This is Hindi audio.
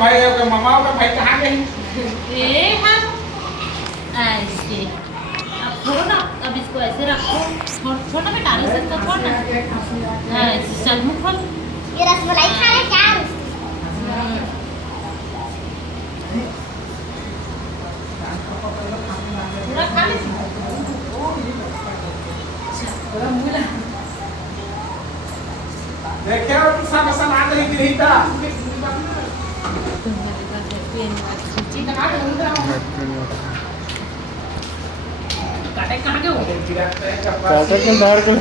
भाई होगा मामा होगा भाई कहाँ गई? हम ऐसे अब छोड़ो ना, अब इसको ऐसे रखो, छोड़ना बेटा, ऐसे इसको छोड़ना, ऐसे चल मुँह खोल। ये रसमलाई खा रहे क्या? पूरा खा ले। देखिए और सब सामान नहीं गिरी था। काटे कहाँ के हो? गिरा तो है चाचा को धार कर